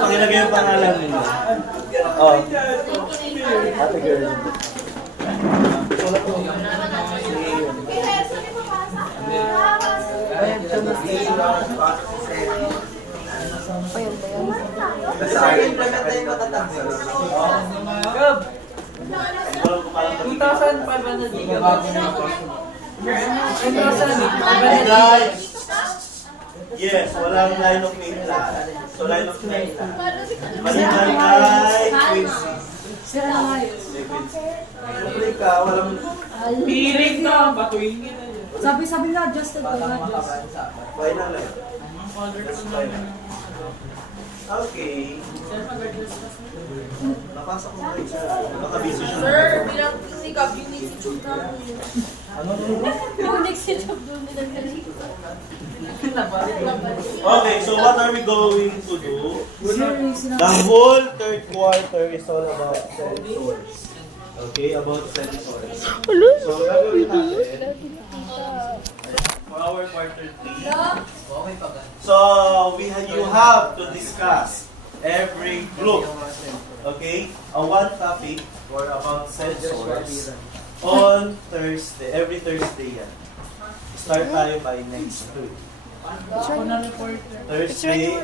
Pakilagay yung pangalan nila. Oh. Ate girl. Gab! 2,500 gigabytes. Yes, walang line of main lang. So line of main lang. Malitan kay Quincy. Quincy ka, walang... Piling na, batuin kita. Sabi na, adjusted ko na. Why na lang? Okay. Napasok mo rin siya. Nakabisi siya. Sir, bilang si Gab, yung YouTube na. Ano? Yung next YouTube doon nila Okay, so what are we going to do? The whole third quarter is all about sensors. Okay, about sensors. So, gagawin natin for our quarter 3. So, you have to discuss every group, okay, one topic or about sensors on Thursday, every Thursday yan. Start tayo by next week. Thursday,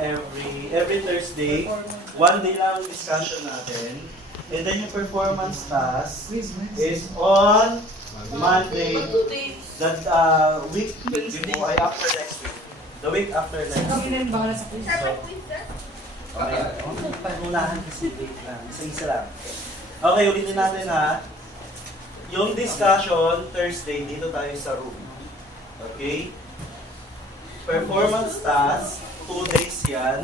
every Thursday, one day lang ang discussion natin. And then yung performance task is on Monday, that week before, after next week. The week after next week. So, okay. Panunahan kasi wait lang. Isa-isa lang. Okay, ulitin natin ha. Yung discussion, Thursday, dito tayo sa room. Okay? Performance task, 2 days yan.